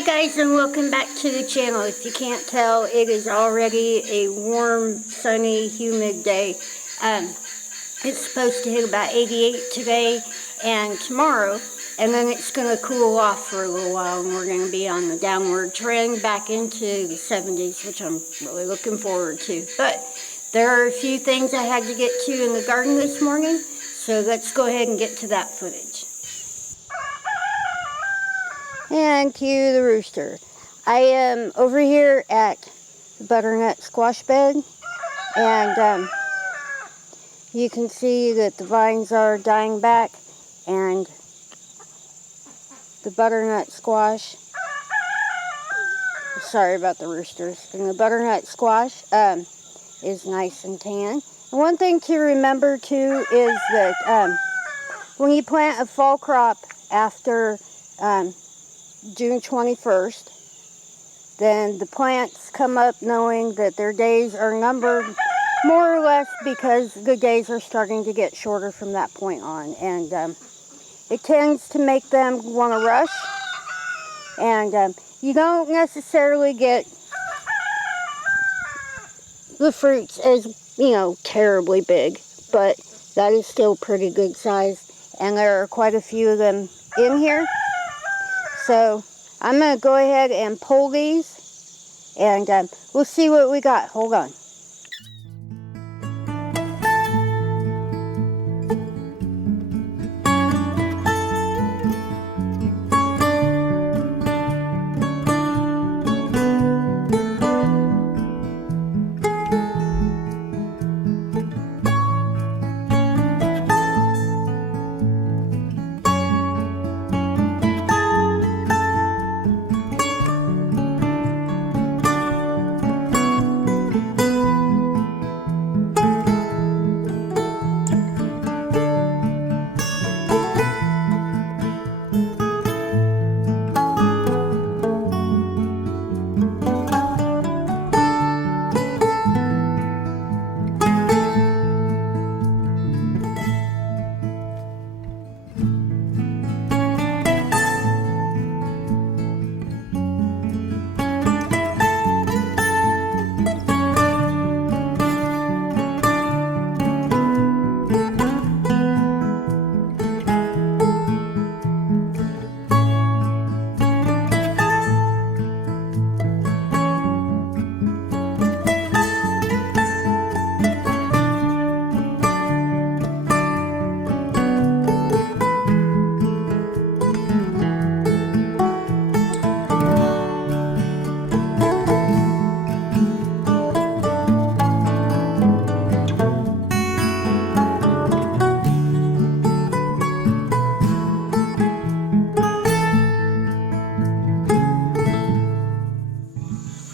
Hi guys, and welcome back to the channel. If you can't tell, it is already a warm, sunny, humid day. It's supposed to hit about 88 today and tomorrow, and then it's going to cool off for a little while, and we're going to be on the downward trend back into the 70s, which I'm really looking forward to. But there are a few things I had to get to in the garden this morning, so let's go ahead and get to that footage. And cue the rooster. I am over here at the butternut squash bed, and you can see that the vines are dying back, and the butternut squash, sorry about the roosters, and the butternut squash is nice and tan. And one thing to remember too is that when you plant a fall crop after June 21st, then the plants come up knowing that their days are numbered more or less, because the days are starting to get shorter from that point on, and it tends to make them want to rush, and you don't necessarily get the fruits as, terribly big, but that is still pretty good size, and there are quite a few of them in here. So I'm going to go ahead and pull these, and we'll see what we got. Hold on.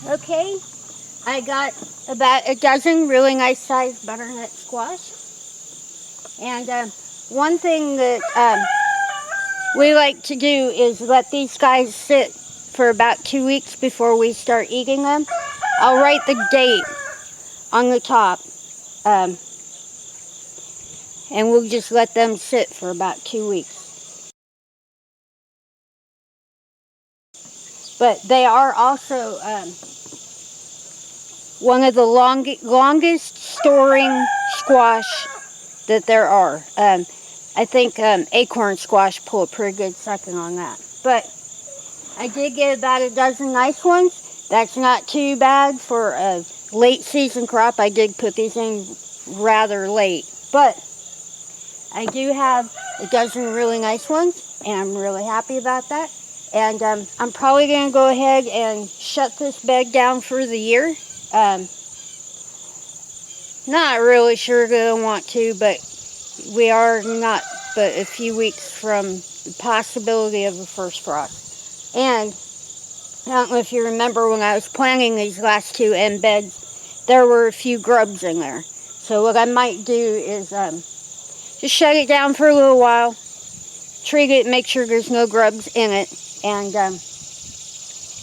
Okay, I got about a dozen really nice sized butternut squash. And one thing that we like to do is let these guys sit for about 2 weeks before we start eating them. I'll write the date on the top, and we'll just let them sit for about 2 weeks. But they are also one of the longest storing squash that there are. I think acorn squash pull a pretty good second on that. But I did get about a dozen nice ones. That's not too bad for a late season crop. I did put these in rather late. But I do have a dozen really nice ones, and I'm really happy about that. And I'm probably going to go ahead and shut this bed down for the year. Not really sure going to want to, but we are not but a few weeks from the possibility of the first frost. And I don't know if you remember, when I was planting these last two end beds, there were a few grubs in there. So what I might do is just shut it down for a little while, treat it, make sure there's no grubs in it, and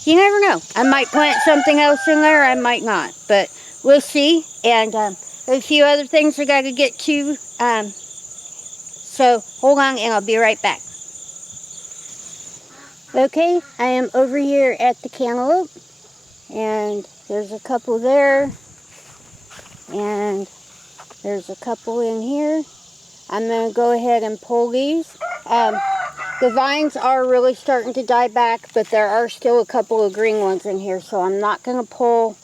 you never know. I might plant something else in there, I might not, but we'll see. And a few other things I got to get to, so hold on and I'll be right back. Okay, I am over here at the cantaloupe, and there's a couple there, and there's a couple in here. I'm going to go ahead and pull these. The vines are really starting to die back, but there are still a couple of green ones in here, so I'm not going to pull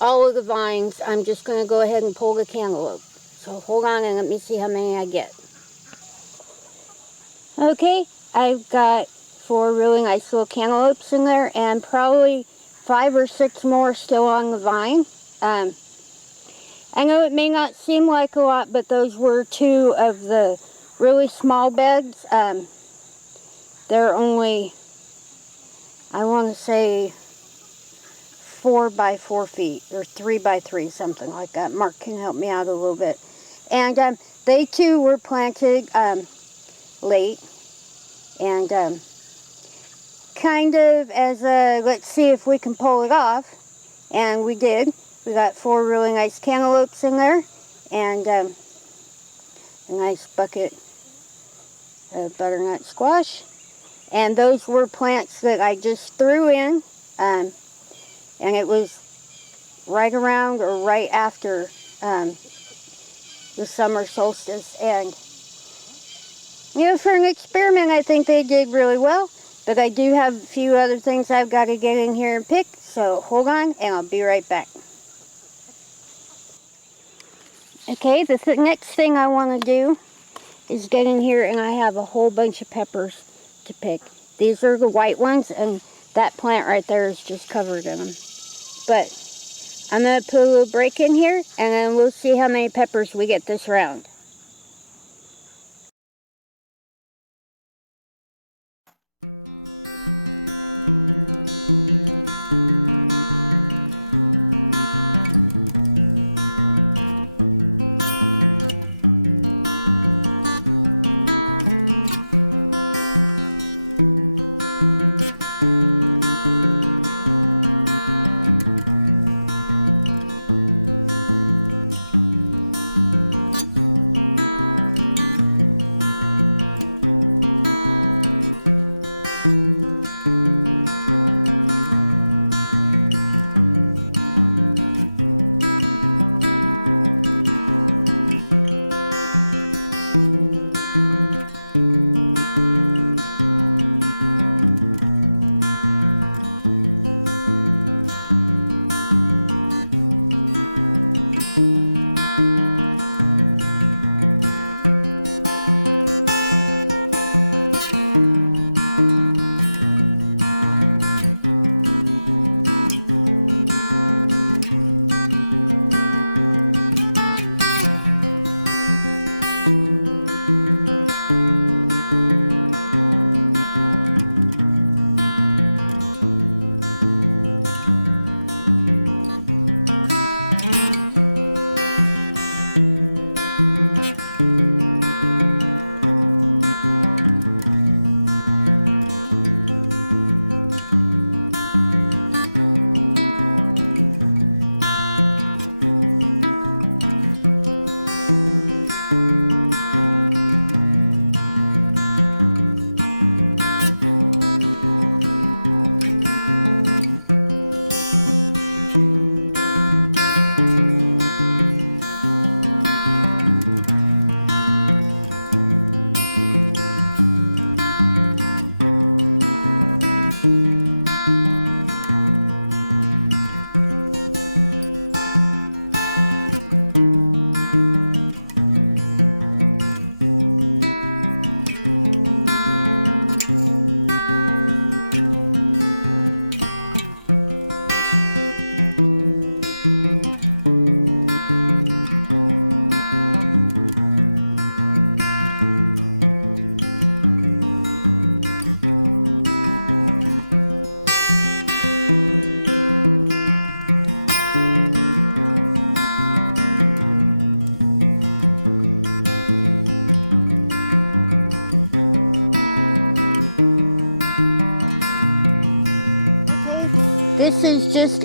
all of the vines. I'm just going to go ahead and pull the cantaloupe. So hold on and let me see how many I get. Okay, I've got 4 really nice little cantaloupes in there, and probably 5 or 6 more still on the vine. I know it may not seem like a lot, but those were 2 of the really small beds. They're only, I want to say, 4 by 4 feet, or 3 by 3, something like that. Mark can help me out a little bit. And they too were planted late, and kind of as a, let's see if we can pull it off. And we did. We got 4 really nice cantaloupes in there, and a nice bucket of butternut squash. And those were plants that I just threw in, and it was right around or right after the summer solstice. And, you know, for an experiment, I think they did really well. But I do have a few other things I've got to get in here and pick, so hold on, and I'll be right back. Okay, the next thing I want to do is get in here, and I have a whole bunch of peppers to pick. These are the white ones, and that plant right there is just covered in them. But I'm going to put a little break in here, and then we'll see how many peppers we get this round.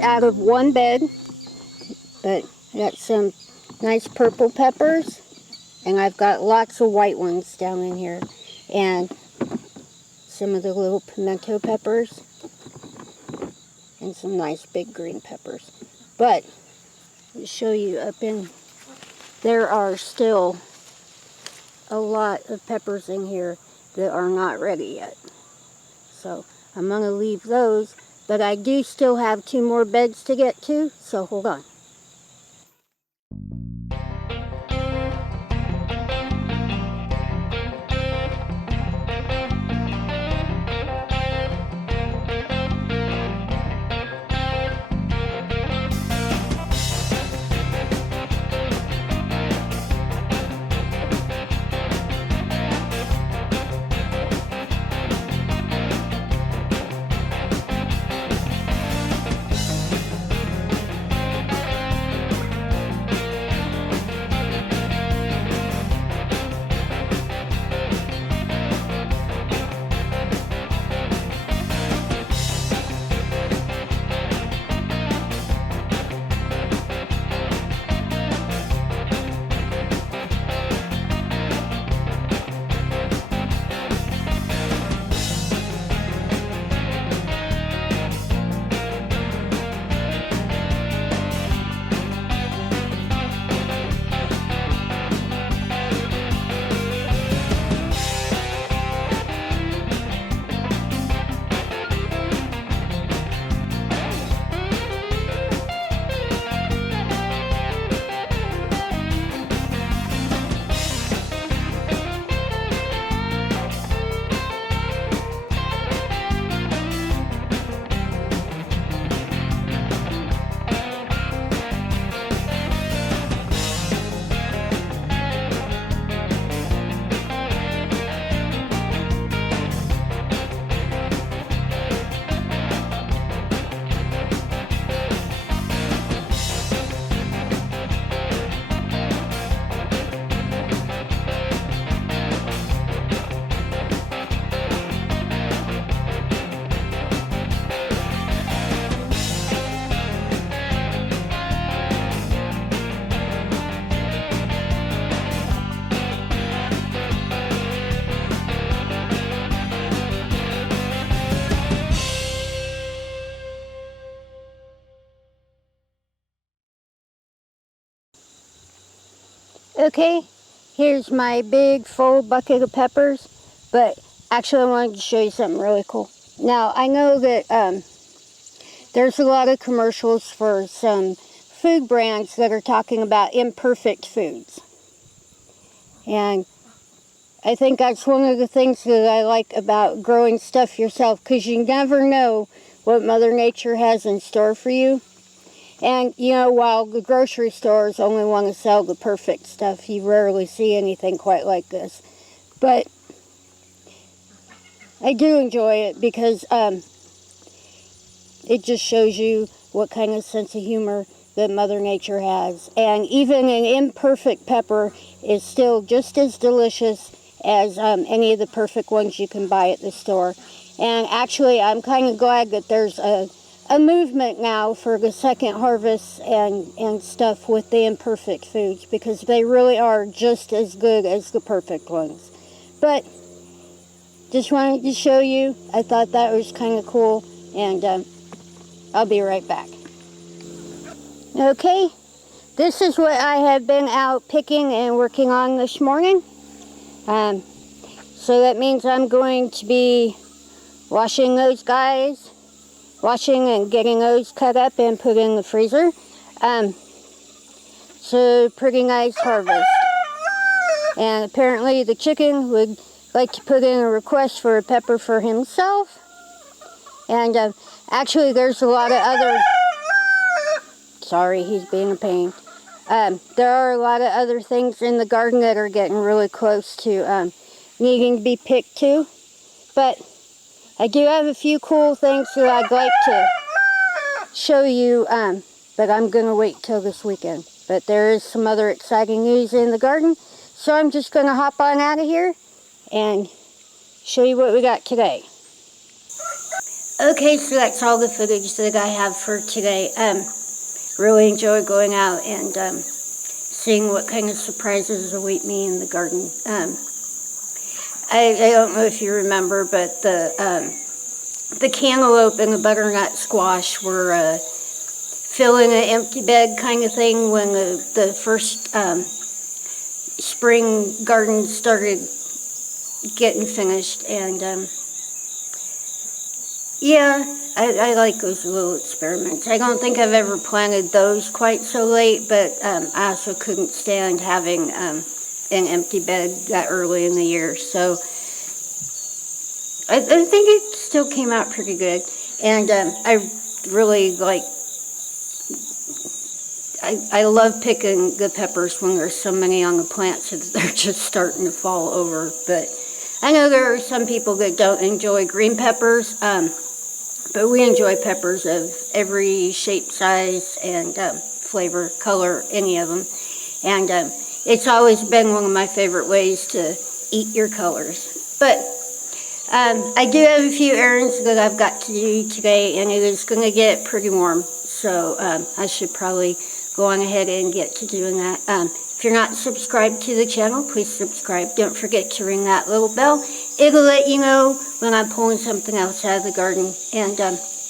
Out of one bed, but I got some nice purple peppers, and I've got lots of white ones down in here. And some of the little pimento peppers and some nice big green peppers. But I'll show you up in there are still a lot of peppers in here that are not ready yet. So I'm going to leave those, but I do still have 2 more beds to get to, so hold on. Okay, here's my big full bucket of peppers, but actually I wanted to show you something really cool. Now, I know that there's a lot of commercials for some food brands that are talking about imperfect foods. And I think that's one of the things that I like about growing stuff yourself, because you never know what Mother Nature has in store for you. And, you know, while the grocery stores only want to sell the perfect stuff, you rarely see anything quite like this. But I do enjoy it because it just shows you what kind of sense of humor that Mother Nature has. And even an imperfect pepper is still just as delicious as any of the perfect ones you can buy at the store. And actually, I'm kind of glad that there's a movement now for the second harvest and stuff with the imperfect foods, because they really are just as good as the perfect ones. But just wanted to show you. I thought that was kind of cool, and I'll be right back. Okay, this is what I have been out picking and working on this morning. So that means I'm going to be washing those guys, washing and getting those cut up and put in the freezer. So pretty nice harvest. And apparently the chicken would like to put in a request for a pepper for himself. And actually there's a lot of other, sorry, he's being a pain. There are a lot of other things in the garden that are getting really close to needing to be picked too. But I do have a few cool things that I'd like to show you, but I'm going to wait till this weekend. But there is some other exciting news in the garden, so I'm just going to hop on out of here and show you what we got today. Okay, so that's all the footage that I have for today. Really enjoy going out and seeing what kind of surprises await me in the garden. I don't know if you remember, but the cantaloupe and the butternut squash were filling an empty bed kind of thing when the first spring garden started getting finished. And yeah, I like those little experiments. I don't think I've ever planted those quite so late, but I also couldn't stand having an empty bed that early in the year. So I think it still came out pretty good. And I really like, I love picking the peppers when there's so many on the plants that they're just starting to fall over. But I know there are some people that don't enjoy green peppers, but we enjoy peppers of every shape, size, and flavor, color, any of them. And it's always been one of my favorite ways to eat your colors. But I do have a few errands that I've got to do today, and it is going to get pretty warm. So I should probably go on ahead and get to doing that. If you're not subscribed to the channel, please subscribe. Don't forget to ring that little bell. It'll let you know when I'm pulling something else out of the garden. And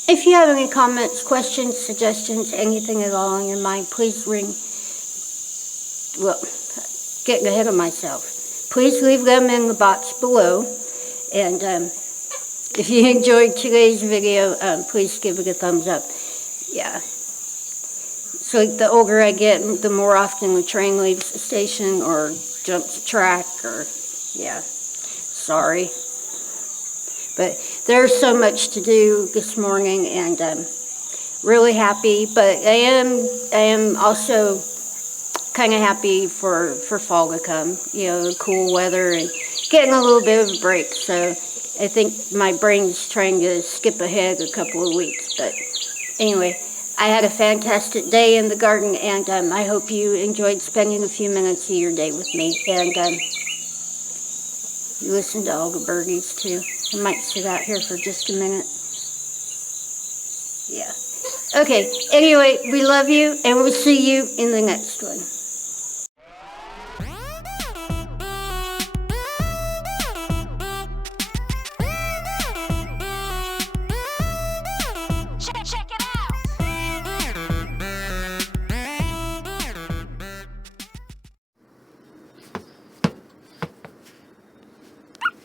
if you have any comments, questions, suggestions, anything at all on your mind, please ring. Well, getting ahead of myself. Please leave them in the box below. And if you enjoyed today's video, please give it a thumbs up. Yeah. So the older I get, the more often the train leaves the station or jumps a track or, yeah, sorry. But there's so much to do this morning, and I'm really happy. But I am also kind of happy for fall to come. You know, the cool weather and getting a little bit of a break. So I think my brain's trying to skip ahead a couple of weeks. But anyway, I had a fantastic day in the garden, and I hope you enjoyed spending a few minutes of your day with me. And you listen to all the birdies too. I might sit out here for just a minute. Yeah. Okay, anyway, we love you, and we'll see you in the next one.